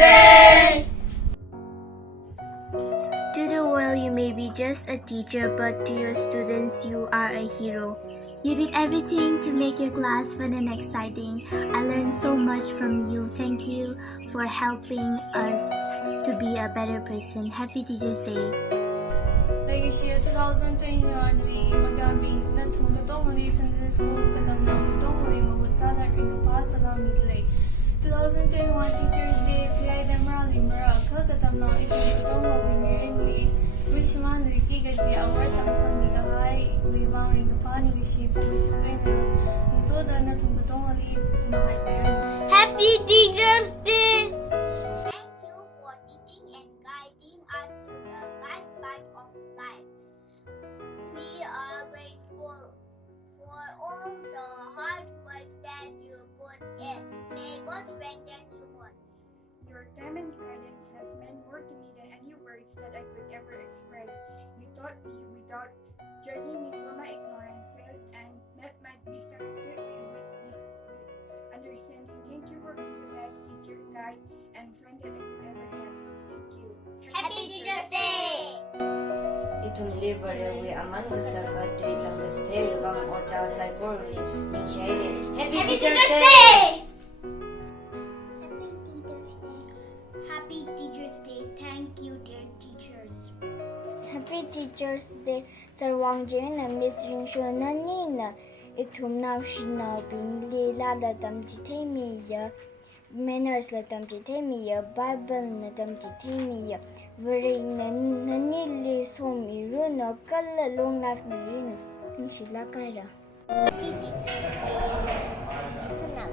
Day! To the world, you may be just a teacher, but to your students, you are a hero. You did everything to make your class fun and exciting. I learned so much from you. Thank you for helping us to be a better person. Happy Teacher's Day. This year 2021 we majabing na thung katong li Sunday school kadang na katong we mabut sana ring pass along midlay 2021 Teachers Day piyay demerali mera ka katam na ito katong we miringly which man we kigaji award ang sang nikahay we bang ring pa ni gishi po which we na soda na thung katong li mahay meron. Happy Teacher's Day! Thank you for teaching and guiding us to the right path of life. We are grateful for all the hard work that you put in. May God strengthen you more. Your time and guidance has meant more to me than any words that I could ever express. You taught me without judging me for my ignorances and met my misdirected way with understanding. Thank you for being the best teacher, guide, and friend that I could ever have. Thank you. Happy Teacher's Day! Itong liver we aman usakat tuwing lang Wednesday bang o cha sai porli ning share. Happy Teacher's Day! Happy Teacher's Day. Thank you, dear teachers. Happy Teacher's Day. Sarwang Jane and Miss Ring Shonanina. Itum now she now being Lila la dam jitemiya. Manners la dam jitemiya. Bible la dam jitemiya. Very nanili so miruno. Kala long life mirino. Think she la kara. Happy Teacher's Day. Sa Miss Anna.